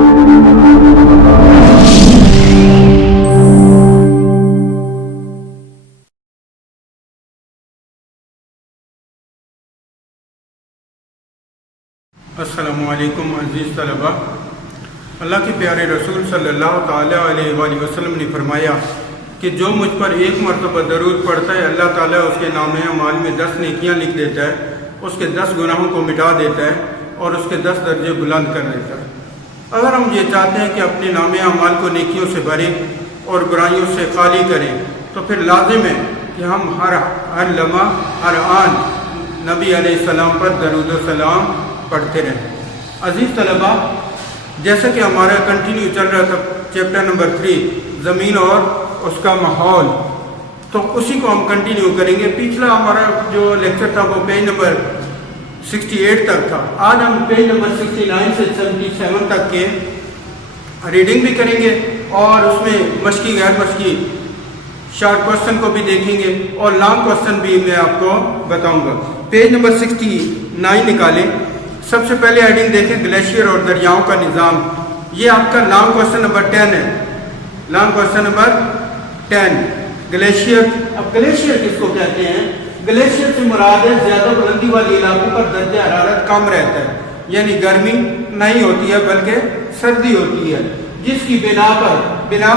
السلام علیکم عزیز طلبہ، اللہ کے پیارے رسول صلی اللہ تعالیٰ علیہ وآلہ وسلم نے فرمایا کہ جو مجھ پر ایک مرتبہ درود پڑھتا ہے اللہ تعالیٰ اس کے نامہ اعمال میں 10 نیکیاں لکھ دیتا ہے، اس کے 10 گناہوں کو مٹا دیتا ہے اور اس کے 10 درجے بلند کر دیتا ہے۔ اگر ہم یہ چاہتے ہیں کہ اپنے نامہ اعمال کو نیکیوں سے بھریں اور برائیوں سے خالی کریں تو پھر لازم ہے کہ ہم ہر لمحہ ہر آن نبی علیہ السلام پر درود و سلام پڑھتے رہیں۔ عزیز طلبہ، جیسا کہ ہمارا کنٹینیو چل رہا تھا چیپٹر نمبر 3 زمین اور اس کا ماحول، تو اسی کو ہم کنٹینیو کریں گے۔ پچھلا ہمارا جو لیکچر تھا وہ پیج نمبر 68 تک تھا، آج ہم پیج نمبر 69 سے 77 تک کے ریڈنگ بھی کریں گے اور اس میں مشقی غیر مشقی شارٹ کوسچن کو بھی دیکھیں گے اور لانگ کوسچن بھی میں آپ کو بتاؤں گا۔ پیج نمبر 69 نکالیں۔ سب سے پہلے ہیڈنگ دیکھیں گلیشیئر اور دریاؤں کا نظام۔ یہ آپ کا لانگ کوسچن نمبر 10 ہے۔ Long question number 10 glacier. اب گلیشیئر کس کو کہتے ہیں؟ گلیشیئر سے مراد ہے زیادہ بلندی والے علاقوں پر درجہ حرارت کم رہتا ہے، یعنی گرمی نہیں ہوتی ہے بلکہ سردی ہوتی ہے، جس کی بنا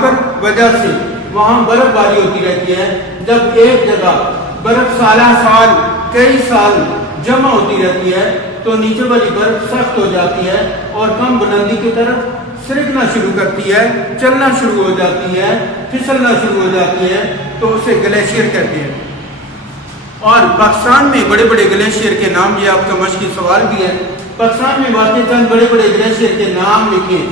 پر وجہ سے وہاں برف باری ہوتی رہتی ہے۔ جب ایک جگہ برف سالہ سال کئی سال جمع ہوتی رہتی ہے تو نیچے والی برف سخت ہو جاتی ہے اور کم بلندی کی طرف سرکنا شروع کرتی ہے، چلنا شروع ہو جاتی ہے، پھسلنا شروع ہو جاتی ہے، تو اسے گلیشیئر کہتے ہیں۔ اور پاکستان میں بڑے بڑے گلیشیئر کے نام، یہ آپ کا مشقی سوال بھی ہے، پاکستان میں واقع چند بڑے بڑے گلیشیئر کے نام لکھیں،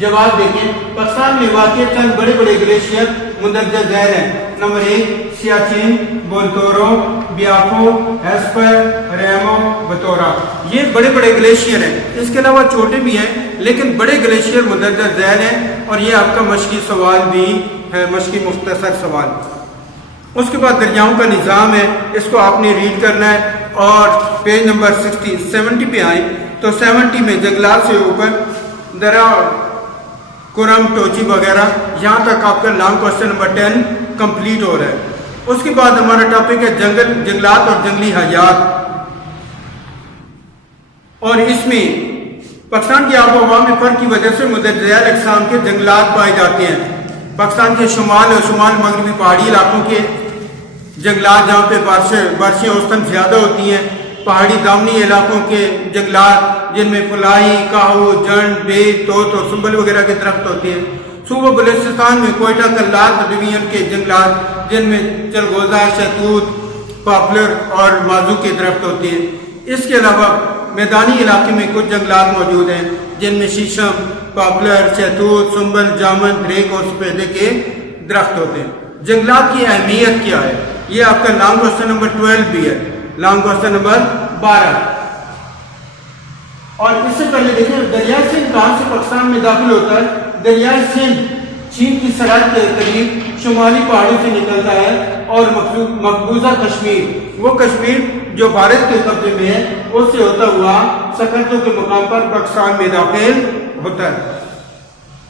جواب دیکھیں۔ پاکستان میں واقع چند بڑے بڑے گلیشیئر مندرجہ ذیل ہیں۔ نمبر 1 سیاچن، بولتورو، بیاکو، ہیسپر، ریمو، بتورا۔ یہ بڑے بڑے گلیشیئر ہیں، اس کے علاوہ چھوٹے بھی ہیں لیکن بڑے گلیشیئر مندرجہ ذیل ہیں، اور یہ آپ کا مشقی سوال بھی ہے، مشقی مختصر سوال۔ اس کے بعد دریاؤں کا نظام ہے، اس کو آپ نے ریڈ کرنا ہے، اور پیج نمبر 70 پہ آئیں تو 70 میں جنگلات سے اوپر درا، کرم، ٹوچی وغیرہ، یہاں تک آپ کا لانگ کوسچن نمبر 10 کمپلیٹ ہو رہا ہے۔ اس کے بعد ہمارا ٹاپک ہے جنگلات اور جنگلی حیات، اور اس میں پاکستان کی آب و ہوا میں فرق کی وجہ سے متعدد اقسام کے جنگلات پائے جاتے ہیں۔ پاکستان کے شمال اور شمال مغربی پہاڑی علاقوں کے جنگلات جہاں پہ بارشیں اوسطاً زیادہ ہوتی ہیں، پہاڑی دامنی علاقوں کے جنگلات جن میں فلاحی، کاہو، جنڈ، بیج، توت اور سنبل وغیرہ کے درخت ہوتے ہیں۔ صوبہ بلوچستان میں کوئٹہ، کلات ڈویژن کے جنگلات جن میں چلغوزہ، شہتوت، پاپلر اور مازو کے درخت ہوتے ہیں۔ اس کے علاوہ میدانی علاقے میں کچھ جنگلات موجود ہیں جن میں شیشم، پاپلر، شہتوت، سنبل، جامن، ریک اور سپیدے کے درخت ہوتے ہیں۔ جنگلات کی اہمیت کیا ہے؟ یہ آپ کا لانگ کوسچن نمبر 12 بھی ہے، لانگ کوسچن نمبر 12۔ اور اس سے پہلے دیکھیں دریائے سندھ کہاں سے پاکستان میں داخل ہوتا ہے؟ دریائے سندھ چین کی سرحد کے قریب شمالی پہاڑوں سے نکلتا ہے، اور مقبوضہ کشمیر، وہ کشمیر جو بھارت کے قبضے میں ہے، اس سے ہوتا ہوا سکرتو کے مقام پر پاکستان میں داخل ہوتا ہے۔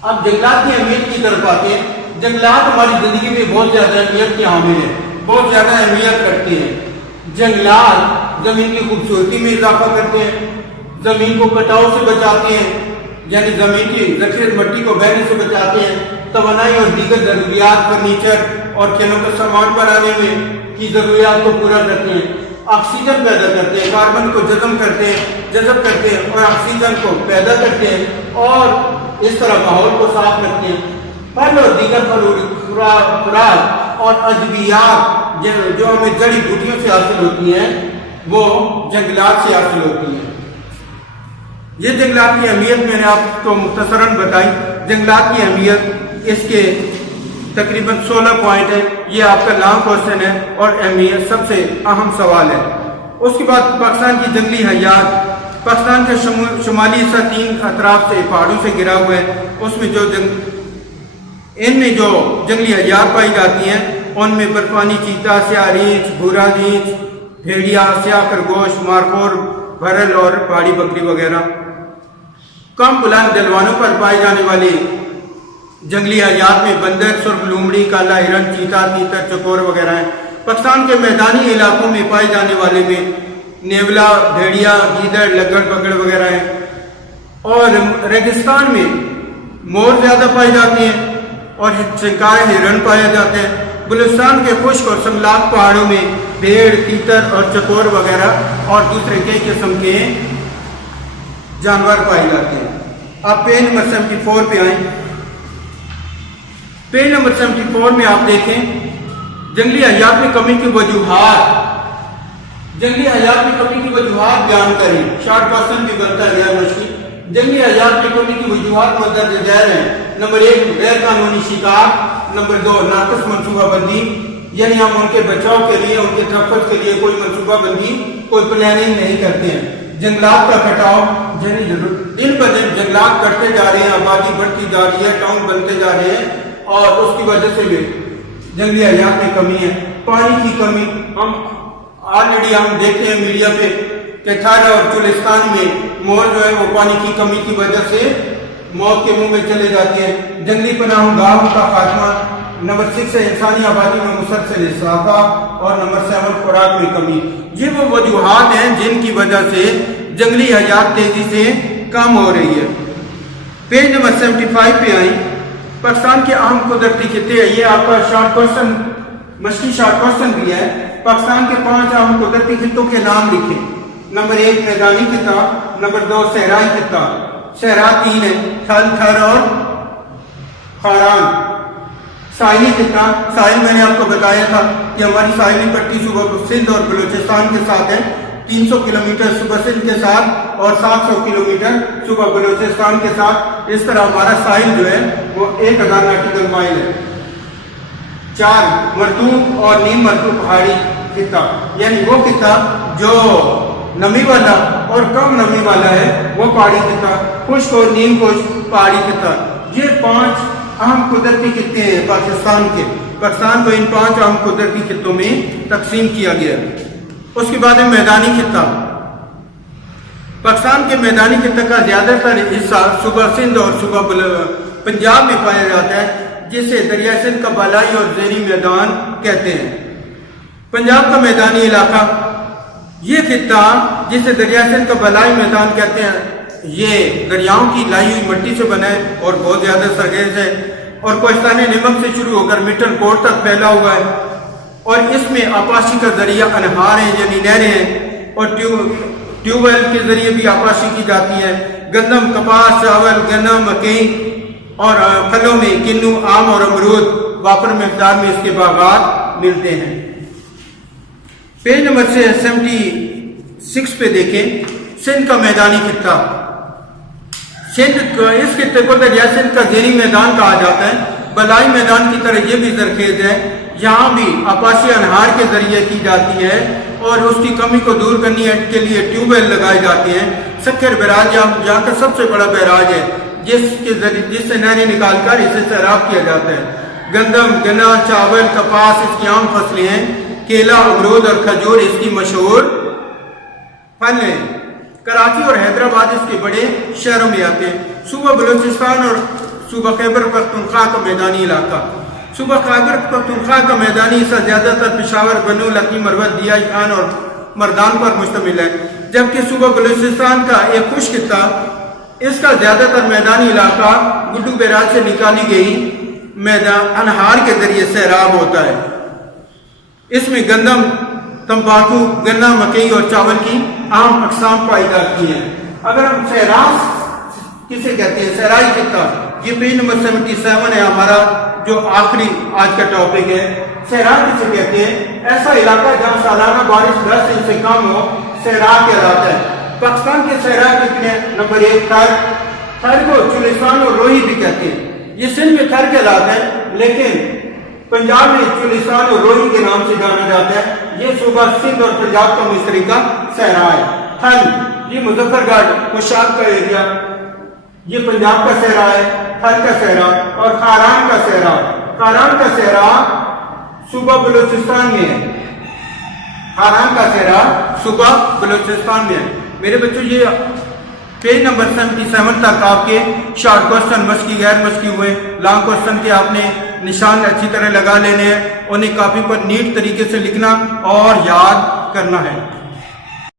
اب جنگلات کی اہمیت کی طرف آتے ہیں۔ جنگلات ہماری زندگی میں بہت زیادہ اہمیت کے حامل ہیں، بہت زیادہ اہمیت کرتے ہیں۔ جنگلات زمین کی خوبصورتی میں اضافہ کرتے ہیں، زمین کو کٹاؤ سے بچاتے ہیں، یعنی زمین کی ذخیرہ مٹی کو بہنے سے بچاتے ہیں، توانائی اور دیگر ضروریات، فرنیچر اور کھیلوں کا سامان بنانے میں کی ضروریات کو پورا کرتے ہیں، آکسیجن پیدا کرتے ہیں، کاربن کو جذب کرتے ہیں اور آکسیجن کو پیدا کرتے ہیں، اور اس طرح ماحول کو صاف رکھتے ہیں۔ پھل اور دیگر خوراک اور ادویات جو ہمیں جڑی بوٹیوں سے حاصل ہوتی ہیں وہ جنگلات سے حاصل ہوتی ہیں۔ یہ جنگلات کی اہمیت میں نے آپ کو مختصراً بتائی۔ جنگلات کی اہمیت اس کے تقریباً 16 پوائنٹ ہے، یہ آپ کا لانگ کوسچن ہے اور اہمیت سب سے اہم سوال ہے۔ اس کے بعد پاکستان کی جنگلی حیات۔ پاکستان کا شمالی حصہ 3 اطراف سے پہاڑوں سے گھرا ہوا ہے، اس میں ان میں جو جنگلی حیات پائی جاتی ہیں ان میں برفانی چیتا، سیاہ ریچھ، بھورا ریچھ، بھیڑیا، سیاہ خرگوش، مارخور، بھرل اور پہاڑی بکری وغیرہ۔ کم بلند ڈلوانوں پر پائے جانے والے جنگلی حیات میں بندر، سرخ لومڑی، کالا ہرن، چیتا، تیتر، چکور وغیرہ ہیں۔ پاکستان کے میدانی علاقوں میں پائے جانے والے میں نیولا، بھیڑیا، گیدڑ، لگڑ پگڑ وغیرہ ہیں، اور ریگستان میں مور زیادہ پائے جاتے ہیں اور چنکائے ہرن پائے جاتے ہیں۔ بلوچستان کے خشک اور سنگلاخ پہاڑوں میں بھیڑ، تیتر اور چکور وغیرہ اور دوسرے کئی قسم کے جانور پائے جاتے ہیں۔ آپ پیج نمبر 74 پہ آئیں۔ پیج نمبر 74 میں آپ دیکھیں جنگلی حیات میں کمی کی وجوہات، جنگلی حیات میں کمی کی وجوہات بیان کریں۔ شارٹ کوسچن بھی بنتا ہے غیر مشکل۔ جنگلی حیات میں کمی کی وجوہات مندرجہ ذیل ہیں۔ نمبر 1 غیر قانونی شکار، نمبر 2 ناقص منصوبہ بندی، یعنی ہم ان کے بچاؤ کے لیے، ان کے تحفظ کے لیے کوئی منصوبہ بندی، کوئی پلاننگ نہیں کرتے ہیں۔ جنگلات کا کٹاؤ، یعنی دن بہ دن جنگلات کٹتے جا رہے ہیں، آبادی بڑھتی جا رہی ہے، ٹاؤن بنتے جا رہے ہیں اور اس کی وجہ سے بھی جنگلی حیات میں کمی ہے۔ پانی کی کمی، ہم آلریڈی ہم دیکھتے ہیں میڈیا پہ کہ تھر اور چولستان میں مور جو ہے وہ پانی کی کمی کی وجہ سے موت کے منہ میں چلے جاتے ہیں۔ جنگلی پناہ گاہوں کا خاتمہ، نمبر 6 ہے انسانی آبادی میں مسلسل اضافہ، اور نمبر 7 خوراک میں کمی۔ یہ وہ وجوہات ہیں جن کی وجہ سے جنگلی حیات تیزی سے کم ہو رہی ہے۔ پیج نمبر 75 پہ آئیں۔ پاکستان کے اہم قدرتی خطے، یہ آپ کا شارٹ کوسچن، مشقی شارٹ کوسچن بھی ہے۔ پاکستان کے 5 اہم قدرتی خطوں کے نام لکھیں۔ نمبر 1 میدانی خطہ، نمبر 2 صحرائی خطہ، صحرا 3 ہے، تھل، تھر اور خاران۔ ساحلی خطہ، ساحل میں نے آپ کو بتایا تھا کہ ہماری ساحلی پٹی صوبہ سندھ اور بلوچستان کے ساتھ ہے، 300 کلومیٹر صوبہ سندھ کے ساتھ اور 700 کلومیٹر صوبہ بلوچستان کے ساتھ۔ اس طرح ہمارا ساحل جو ہے وہ 1000 ناٹیکل مائل ہے۔ 4 مرطوب اور نیم مرطوب پہاڑی خطہ، یعنی وہ خطہ جو نمی والا اور کم نمی والا ہے وہ پہاڑی خطہ، خشک اور نیم خشک پہاڑی خطہ۔ یہ 5 اہم قدرتی خطے ہیں پاکستان کے۔ پاکستان کو ان 5 اہم قدرتی خطوں میں تقسیم کیا گیا۔ اس کے بعد ہے میدانی خطہ۔ پاکستان کے میدانی خطے کا زیادہ تر حصہ صوبہ سندھ اور صوبہ پنجاب میں پایا جاتا ہے، جسے دریائے سندھ کا بالائی اور زیریں میدان کہتے ہیں۔ پنجاب کا میدانی علاقہ، یہ خطہ جسے دریائے سندھ کا بالائی میدان کہتے ہیں، یہ دریاؤں کی لائی ہوئی مٹی سے بنا ہے اور بہت زیادہ سرخیز ہے، اور کوہستان نمک سے شروع ہو کر مٹن کوٹ تک پھیلا ہوا ہے، اور اس میں آبپاشی کا ذریعہ انہار ہیں، یعنی نہریں ہیں، اور ٹیوب ویل کے ذریعے بھی آبپاشی کی جاتی ہے۔ گندم، کپاس، چاول، گنا، مکئی اور پھلوں میں کنو، آم اور امرود وافر مقدار میں اس کے باغات ملتے ہیں۔ پیج نمبر 76 پہ دیکھیں سندھ کا میدانی خطہ۔ سندھ، اس خطے کو دریائے سندھ کا زیریں میدان کہا جاتا ہے۔ بالائی میدان کی طرح یہ بھی زرخیز ہے، یہاں بھی آبپاشی انہار کے ذریعے کی جاتی ہے اور اس کی کمی کو دور کرنے کے لیے ٹیوب ویل لگائے جاتے ہیں۔ سکھر بیراج یہاں کا سب سے بڑا بیراج ہے، جس سے نہریں نکال کر اسے سیراب کیا جاتا ہے۔ گندم، گنا، چاول، کپاس اس کی عام فصلیں ہیں۔ کیلا، امرود اور کھجور اس کی مشہور پھل ہیں۔ کراچی اور حیدرآباد اس کے بڑے شہروں میں آتے ہیں۔ صوبہ بلوچستان اور صوبہ خیبر پختونخوا کا میدانی علاقہ۔ صوبہ خیبر پختونخوا کا میدانی حصہ زیادہ تر پشاور، بنو، لکی، مروت، دیائی خان اور مردان پر مشتمل ہے، جبکہ صوبہ بلوچستان کا ایک خشک خطہ، اس کا زیادہ تر میدانی علاقہ گڈو بیراج سے نکالی گئی انہار کے ذریعے سیراب ہوتا ہے۔ اس میں گندم، تمباکو، گنا، مکئی اور چاول کی عام اقسام پائی جاتی ہیں۔ اگر ہم صحرا کسے کہتے ہیں، صحرائی خطہ، یہ پیج نمبر 77 ہے ہمارا جو آخری آج کا ٹاپک ہے۔ صحرا کسے کہتے ہیں؟ ایسا علاقہ جہاں سالانہ بارش 10 انچ سے کم ہو صحرا کہلاتا ہے۔ پاکستان کے صحرا کتنے؟ نمبر 1 تھر، تھر کو چولستان اور روہی بھی کہتے ہیں۔ یہ سندھ میں تھر کہلاتا ہے، لیکن پنجاب میں چولستان اور روہی کے نام سے جانا جاتا ہے۔ یہ صوبہ سندھ اور پنجاب کا مشترکہ صحرا ہے۔ تھل، یہ مظفر گڑھ کوشاد کا ایریا، یہ پنجاب کا صحرا ہے، تھل کا صحرا، اور خاران کا صحرا۔ خاران کا صحرا صوبہ بلوچستان میں ہے۔ خاران کا صحرا صوبہ بلوچستان میں ہے۔ میرے بچوں، یہ پیج نمبر 77 تک آپ کے شارٹ کوشچن مس کی غیر مس کی ہوئے لانگ کوشچن کے آپ نے نشان اچھی طرح لگا لینے ہیں، انہیں کاپی پر نیٹ طریقے سے لکھنا اور یاد کرنا ہے۔